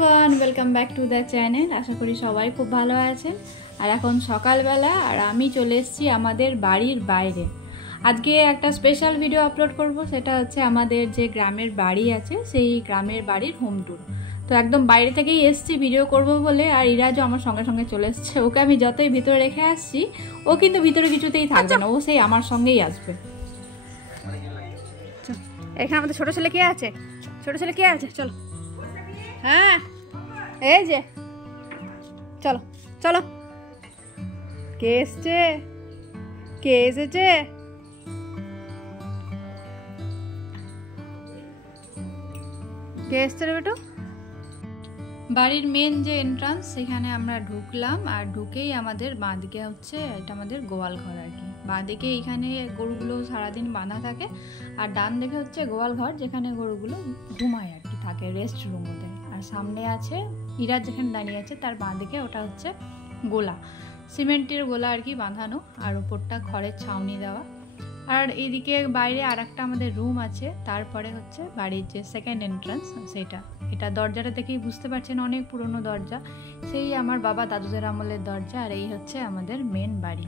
Everyone, welcome back to the channel. আশা করি সবাই খুব ভালো আছেন। আর এখন সকালবেলা আর আমি চলে এসেছি আমাদের বাড়ির বাইরে। আজকে একটা স্পেশাল ভিডিও আপলোড করব, সেটা হচ্ছে আমাদের যে গ্রামের বাড়ি আছে সেই গ্রামের বাড়ির হোম ট্যুর। তো একদম বাইরে থেকেই এসেছি ভিডিও করব বলে, আর ইরাজও আমার সঙ্গে সঙ্গে চলে এসছে। ওকে আমি যতই ভিতরে রেখে আসছি ও কিন্তু ভিতরে কিছুতেই থাকবে না, ও সেই আমার সঙ্গেই আসবে। এখানে আমাদের ছোট ছেলে কে আছে? ছোট ছেলে কে আছে? চলো। হ্যাঁ এই যে চলো চলো। কে এসছে? কে এসেছে? কে এসছে রে বেটু? বাড়ির মেন যে এন্ট্রান্স সেখানে আমরা ঢুকলাম, আর ঢুকেই আমাদের বাঁদিকে হচ্ছে এটা আমাদের গোয়াল ঘর আর কি। বাঁদিকে এইখানে গরুগুলো সারাদিন বাঁধা থাকে, আর ডান দিকে হচ্ছে গোয়াল ঘর যেখানে গরুগুলো ঘুমায় আর কি, থাকে রেস্ট রুম ওদের। আর সামনে আছে ইরাজ যেখানে দাঁড়িয়ে আছে তার বাঁদিকে ওটা হচ্ছে গোলা, সিমেন্টের গোলা আর কি বাঁধানো, আর ওপরটা খড়ের ছাউনি দেওয়া। আর এইদিকে বাইরে আর একটা আমাদের রুম আছে, তারপরে হচ্ছে বাড়ির যে সেকেন্ড এন্ট্রান্স সেটা। এটা দরজাটা দেখেই বুঝতে পারছেন অনেক পুরনো দরজা, সেই আমার বাবা দাদুদের আমলের দরজা। আর এই হচ্ছে আমাদের মেন বাড়ি।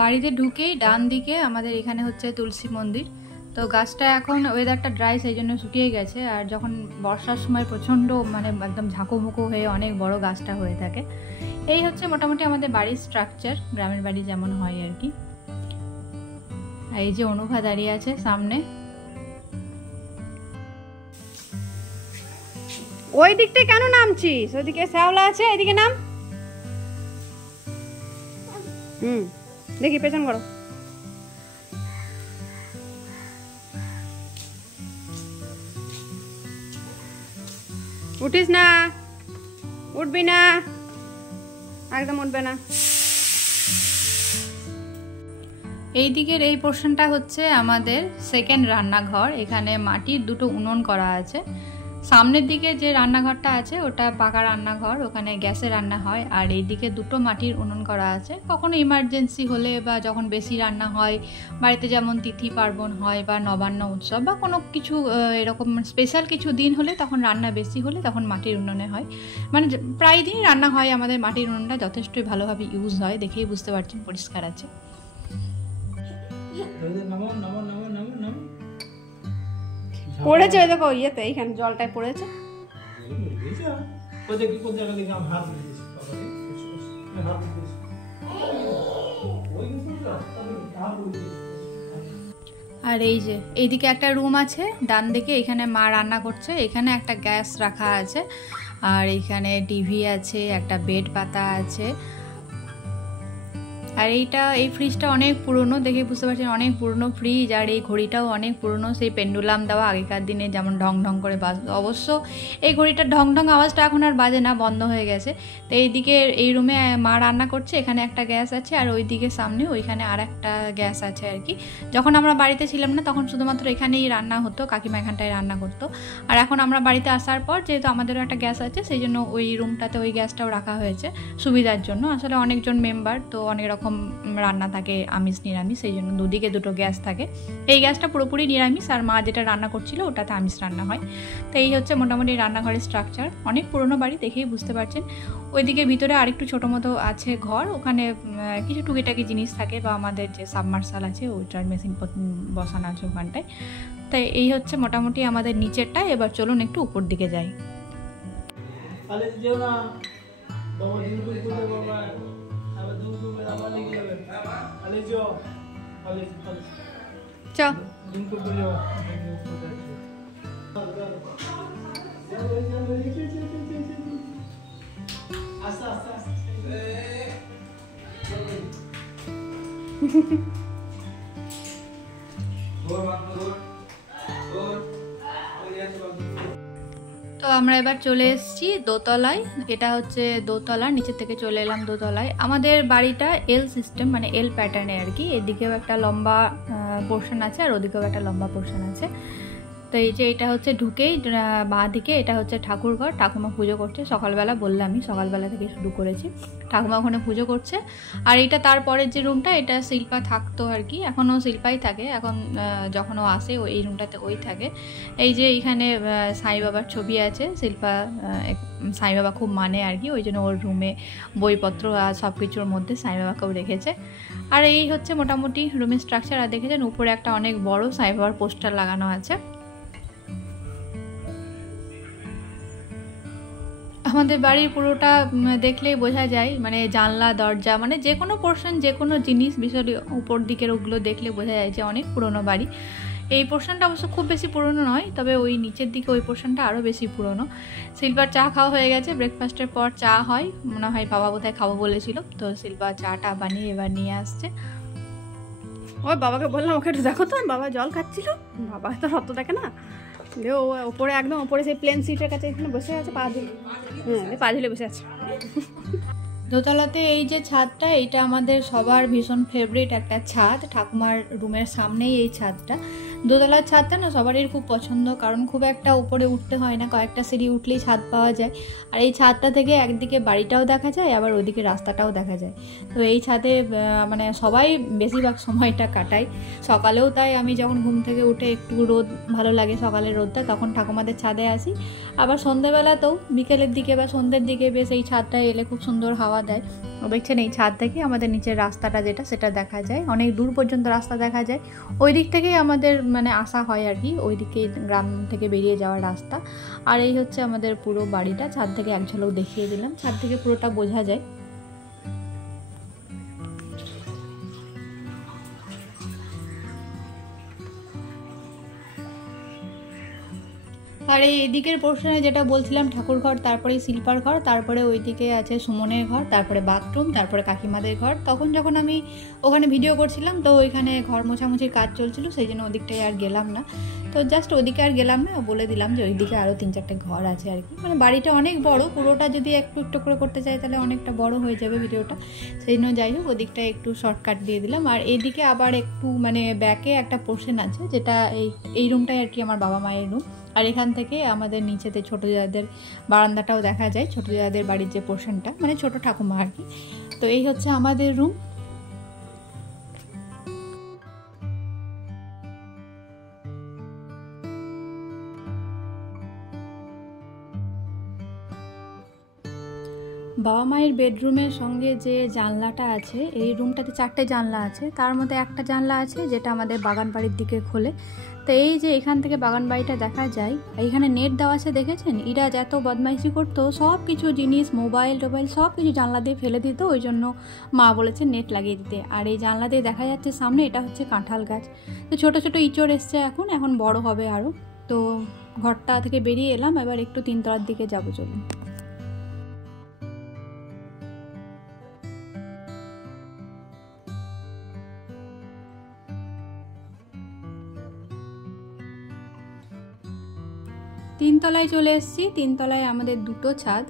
বাড়িতে ঢুকেই ডান দিকে আমাদের এখানে হচ্ছে তুলসী মন্দির। তো গাছটা এখন ওয়েদারটা ড্রাই, সেই জন্য শুকিয়ে গেছে, আর যখন বর্ষার সময় প্রচণ্ড মানে একদম ঝাঁকুমুকু হয়ে অনেক বড় গাছটা হয়ে থাকে। এই হচ্ছে মোটামুটি আমাদের বাড়ির স্ট্রাকচার, গ্রামের বাড়ি যেমন হয় আর কি। এই যে অনুভা দাঁড়িয়ে আছে সামনে। ওই দিকটায় কেন নামছিস? ওইদিকে শ্যাওলা আছে, এদিকে নাম। দেখি পেছন করো। উঠিস না, উঠবি না, একদম উঠবে না। এই দিকের এই পোর্শনটা হচ্ছে আমাদের সেকেন্ড রান্নাঘর। এখানে মাটির দুটো উনুন করা আছে। সামনের দিকে যে রান্নাঘরটা আছে ওটা পাকা রান্নাঘর, ওখানে গ্যাসে রান্না হয়। আর এই দিকে দুটো মাটির উনুন করা আছে। কখনো ইমার্জেন্সি হলে বা যখন বেশি রান্না হয় বাড়িতে, যেমন তিথি পার্বণ হয় বা নবান্ন উৎসব বা কোনো কিছু এরকম স্পেশাল কিছু দিন হলে, তখন রান্না বেশি হলে তখন মাটির উনুনে হয়। মানে প্রায় দিনই রান্না হয় আমাদের। মাটির উনুনটা যথেষ্টই ভালোভাবে ইউজ হয়, দেখেই বুঝতে পারছেন পরিষ্কার আছে। পড়েছে ওই দেখো ইয়েতে, এইখানে জলটায় পড়েছে। আর এই যে এইদিকে একটা রুম আছে ডান দিকে, এখানে মা রান্না করছে। এখানে একটা গ্যাস রাখা আছে, আর এখানে টিভি আছে, একটা বেড পাতা আছে। আর এই ফ্রিজটা অনেক পুরনো, দেখে বুঝতে পারছেন অনেক পুরনো ফ্রিজ। আর এই ঘড়িটাও অনেক পুরনো, সেই পেন্ডুলাম দেওয়া আগেকার দিনে যেমন ঢং ঢং করে বাজতো। অবশ্য এই ঘড়িটার ঢং ঢং আওয়াজটা এখন আর বাজে না, বন্ধ হয়ে গেছে। তো এইদিকে এই রুমে মা রান্না করছে, এখানে একটা গ্যাস আছে, আর ওইদিকে সামনে ওইখানে আর একটা গ্যাস আছে আর কি। যখন আমরা বাড়িতে ছিলাম না তখন শুধুমাত্র এখানেই রান্না হতো, কাকিমা এখানটায় রান্না করতো। আর এখন আমরা বাড়িতে আসার পর যেহেতু আমাদেরও একটা গ্যাস আছে, সেই জন্য ওই রুমটাতে ওই গ্যাসটাও রাখা হয়েছে সুবিধার জন্য। আসলে অনেকজন মেম্বার তো অনেক রকম রান্না থাকে, আমিষ নিরামিষ, সেই জন্য দুদিকে দুটো গ্যাস থাকে। এই গ্যাসটা পুরোপুরি নিরামিষ, আর মা যেটা রান্না করছিল ওটাতে আমিষ রান্না হয়। তো এই হচ্ছে মোটামুটি রান্নাঘরের স্ট্রাকচার। অনেক পুরনো বাড়ি, দেখেই বুঝতে পারছেন। ওইদিকে ভিতরে আরেকটু ছোটো মতো আছে ঘর, ওখানে কিছু টুকিটাকি জিনিস থাকে, বা আমাদের যে সাবমার্সাল আছে ওইটার মেশিন বসানো আছে ওখানটায়। তাই এই হচ্ছে মোটামুটি আমাদের নিচেরটা। এবার চলুন একটু উপর দিকে যাই। চ তো আমরা এবার চলে এসেছি দোতলায়। এটা হচ্ছে দোতলা, নিচের থেকে চলে এলাম দোতলায়। আমাদের বাড়িটা এল সিস্টেম, মানে এল প্যাটার্নে আর কি। এদিকেও একটা লম্বা পোর্শন আছে, আর ওদিকেও একটা লম্বা পোর্শন আছে। তো এই যে এটা হচ্ছে ঢুকেই বাঁ দিকে এটা হচ্ছে ঠাকুর ঘর, ঠাকুমা পুজো করছে। সকালবেলা বললামই, সকালবেলা থেকে শুরু করেছি, ঠাকুমা ওখানে পুজো করছে। আর এটা তারপরের যে রুমটা, এটা শিল্পা থাকতো আর কি, এখনও শিল্পাই থাকে। এখন যখন ও আসে এই রুমটাতে ওই থাকে। এই যে এখানে সাই বাবার ছবি আছে, শিল্পা সাই বাবা খুব মানে আর কি, ওই জন্য ওর রুমে বইপত্র আর সব কিছুর মধ্যে সাই বাবাকেও রেখেছে। আর এই হচ্ছে মোটামুটি রুমের স্ট্রাকচার। আর দেখেছেন উপরে একটা অনেক বড় সাই বাবার পোস্টার লাগানো আছে। আমাদের বাড়ির পুরোটা দেখলেই বোঝা যায়, মানে জানলা দরজা মানে যে কোনো পোর্শন, যে কোনো জিনিস বিষয় উপর দিকের ওগুলো দেখলে বোঝা যায় যে অনেক পুরনো বাড়ি। এই পোর্শনটা অবশ্য খুব বেশি পুরনো নয়, তবে ওই নিচের দিকে ওই পোর্শনটা আরও বেশি পুরনো। শিল্পার চা খাওয়া হয়ে গেছে, ব্রেকফাস্টের পর চা হয়, মনে হয় বাবা বোধহয় খাবো বলেছিল, তো শিল্পা চাটা বানিয়ে এবার নিয়ে আসছে। ওই বাবাকে বললাম ওকে একটু দেখো তো, বাবা জল খাচ্ছিল, বাবা তো রত দেখে না, ও ওপরে একদম ওপরে সেই প্লেন সিটের কাছে এখানে বসে আছে, পা ঝুলে, হ্যাঁ পা ঝুলে বসে আছে। দোতলাতে এই যে ছাদটা, এটা আমাদের সবার ভীষণ ফেভারিট একটা ছাদ, ঠাকুমার রুমের সামনেই এই ছাদটা। দোতলার ছাদটা না সবারই খুব পছন্দ, কারণ খুব একটা উপরে উঠতে হয় না, কয়েকটা সিঁড়ি উঠলেই ছাদ পাওয়া যায়। আর এই ছাদটা থেকে একদিকে বাড়িটাও দেখা যায়, আবার ওইদিকে রাস্তাটাও দেখা যায়। তো এই ছাদে মানে সবাই বেশিরভাগ সময়টা কাটায়। সকালেও তাই, আমি যখন ঘুম থেকে উঠে একটু রোদ ভালো লাগে, সকালের রোদটা, তখন ঠাকুমাদের ছাদে আসি। আবার সন্ধ্যেবেলাতেও বিকেলের দিকে বা সন্ধ্যের দিকে বেশ এই ছাদটায় এলে খুব সুন্দর হাওয়া দেয়। দেখছেন এই ছাদ থেকে আমাদের নিচের রাস্তাটা যেটা, সেটা দেখা যায়, অনেক দূর পর্যন্ত রাস্তা দেখা যায়। ওই দিক থেকেই আমাদের মানে আসা হয় আর কি, ওই দিকে গ্রাম থেকে বেরিয়ে যাওয়ার রাস্তা। আর এই হচ্ছে আমাদের পুরো বাড়িটা, ছাদ থেকে এক ঝলক দেখিয়ে দিলাম, ছাদ থেকে পুরোটা বোঝা যায়। আর এই এদিকের পোর্শনে যেটা বলছিলাম ঠাকুর ঘর, তারপরে শিল্পার ঘর, তারপরে ওইদিকে আছে সুমনের ঘর, তারপরে বাথরুম, তারপরে কাকিমাদের ঘর। তখন যখন আমি ওখানে ভিডিও করছিলাম, তো ওইখানে ঘর মোছামুছির কাজ চলছিল, সেই জন্য ওদিকটায় আর গেলাম না। তো জাস্ট ওদিকে আর গেলাম না, বলে দিলাম যে ওইদিকে আরও 3-4টে ঘর আছে আর কি। মানে বাড়িটা অনেক বড়, পুরোটা যদি একটু একটু করে করতে চাই তাহলে অনেকটা বড় হয়ে যাবে ভিডিওটা, সেই জন্য যাই হোক ওদিকটা একটু শর্টকাট দিয়ে দিলাম। আর এইদিকে আবার একটু মানে ব্যাকে একটা পোর্শন আছে, যেটা এই রুমটাই আর কি আমার বাবা মায়ের রুম। আর এখান থেকে আমাদের নিচেতে ছোটো জায়গাদের বারান্দাটাও দেখা যায়, ছোটো জায়গাদের বাড়ির যে পোর্শনটা, মানে ছোটো ঠাকুমা আর কি। তো এই হচ্ছে আমাদের রুম। বাবা মায়ের বেডরুমের সঙ্গে যে জানলাটা আছে, এই রুমটাতে 4টে জানলা আছে, তার মধ্যে একটা জানলা আছে যেটা আমাদের বাগান বাড়ির দিকে খোলে। তো এই যে এখান থেকে বাগান বাড়িটা দেখা যায়, এইখানে নেট দেওয়া আছে দেখেছেন, এরা যত বদমাইশি করতো, সব কিছু জিনিস মোবাইল টোবাইল সব কিছু জানলা দিয়ে ফেলে দিত, ওই জন্য মা বলেছে নেট লাগিয়ে দিতে। আর এই জানলা দিয়ে দেখা যাচ্ছে সামনে, এটা হচ্ছে কাঁঠাল গাছ। তো ছোটো ছোটো ইঁচড় এসছে, এখন বড় হবে আরও। তো ঘরটা থেকে বেরিয়ে এলাম, এবার একটু 3তলার দিকে যাবো, চলুন। তিনতলায় চলে এসেছি। তিনতলায় আমাদের 2টো ছাদ।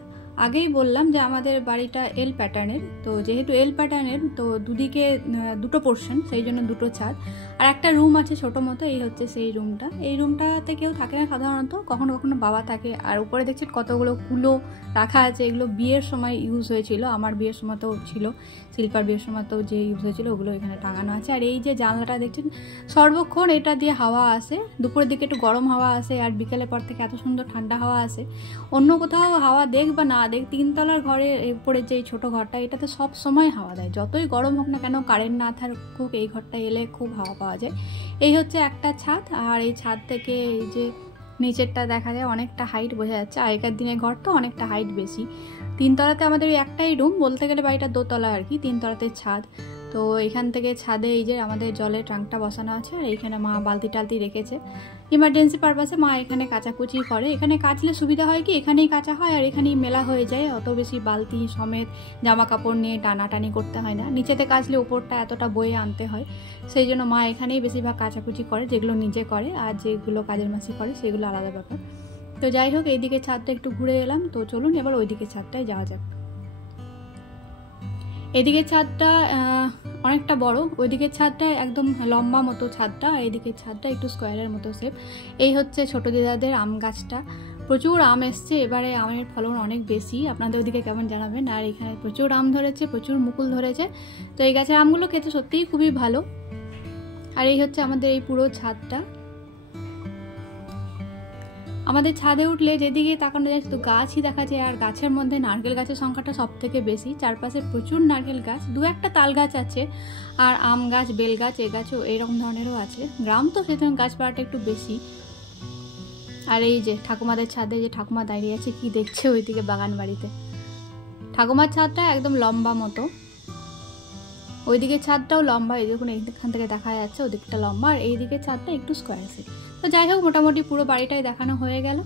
আগেই বললাম যে আমাদের বাড়িটা এল প্যাটার্নের, তো যেহেতু এল প্যাটার্নের তো দুদিকে 2টো পোর্শন, সেই জন্য 2টো ছাদ। আর একটা রুম আছে ছোটো মতো, এই হচ্ছে সেই রুমটা। এই রুমটাতে কেউ থাকে না সাধারণত, কখনো কখনো বাবা থাকে। আর উপরে দেখছেন কতগুলো কুলো রাখা আছে, এগুলো বিয়ের সময় ইউজ হয়েছিল, আমার বিয়ের সময় তো ছিল, শিল্পার বিয়ের সময় তো যে ইউজ হয়েছিল ওগুলো এখানে টাঙানো আছে। আর এই যে জানলাটা দেখছেন, সর্বক্ষণ এটা দিয়ে হাওয়া আসে, দুপুরের দিকে একটু গরম হাওয়া আসে, আর বিকেলের পর থেকে এত সুন্দর ঠান্ডা হাওয়া আসে। অন্য কোথাও হাওয়া দেখ বা না দেখ, 3তলার ঘরে উপরে যে ছোটো ঘরটা, এটাতে সব সময় হাওয়া দেয়, যতই গরম হোক না কেন, কারেন্ট না থাকুক, এই ঘরটা এলে খুব হাওয়া পাওয়া যায়। এই হচ্ছে একটা ছাদ। আর এই ছাদ থেকে এই যে নিচেরটা দেখা যায়, অনেকটা হাইট বোঝা যাচ্ছে, আগেকার দিনের ঘর তো অনেকটা হাইট বেশি। 3তলাতে আমাদের একটাই রুম, বলতে গেলে বাড়িটা 2তলা আর কি, 3তলাতে ছাদ। তো এখান থেকে ছাদে এই যে আমাদের জলের ট্যাঙ্কটা বসানো আছে, আর এইখানে মা বালতি টালতি রেখেছে ইমার্জেন্সি পারপাসে। মা এখানে কাচাকুচি করে, এখানে কাচলে সুবিধা হয় কি, এখানেই কাচা হয় আর এখানেই মেলা হয়ে যায়, অত বেশি বালতি সমেত জামা কাপড় নিয়ে টানাটানি করতে হয় না। নিচেতে কাচলে উপরটা এতটা বয়ে আনতে হয়, সেই জন্য মা এখানেই বেশিরভাগ কাচাকুচি করে, যেগুলো নিজে করে, আর যেগুলো কাজের মাসি করে সেগুলো আলাদা ব্যাপার। তো যাই হোক, এইদিকে ছাদটা একটু ঘুরে এলাম, তো চলুন এবার ওইদিকে ছাদটায় যাওয়া যাক। এদিকের ছাদটা অনেকটা বড়, ওইদিকের ছাদটা একদম লম্বা মতো ছাদটা, আর এদিকের ছাদটা একটু স্কোয়ারের মতো শেপ। এই হচ্ছে ছোটো দিদাদের আম গাছটা, প্রচুর আম এসছে এবারে, আমের ফলন অনেক বেশি। আপনাদের ওদিকে কেমন জানাবেন। আর এখানে প্রচুর আম ধরেছে, প্রচুর মুকুল ধরেছে। তো এই গাছের আমগুলো খেতে সত্যিই খুবই ভালো। আর এই হচ্ছে আমাদের এই পুরো ছাদটা। আমাদের ছাদে উঠলে যেদিকে তাকানো যায় শুধু গাছই দেখা যায়, আর গাছের মধ্যে নারকেল গাছের সংখ্যাটা সব থেকে বেশি। চারপাশে প্রচুর নারকেল গাছ, দু একটা তাল গাছ আছে, আর আম গাছ, বেল গাছ, এ গাছও এইরকম ধরনেরও আছে। গ্রাম তো সেজন্য গাছপালাটা একটু বেশি। আর এই যে ঠাকুমাদের ছাদে যে ঠাকুমা দাঁড়িয়ে আছে কি দেখছে ওইদিকে বাগান বাড়িতে। ঠাকুমার ছাদটা একদম লম্বা মতো, ওইদিকে ছাদটাও লম্বা, এই দেখুন এইখান থেকে দেখা যাচ্ছে ওদিকটা লম্বা, আর এইদিকে ছাদটা একটু স্কোয়ার শেপ। তো যাই হোক, মোটামুটি পুরো বাড়িটাই দেখানো হয়ে গেল।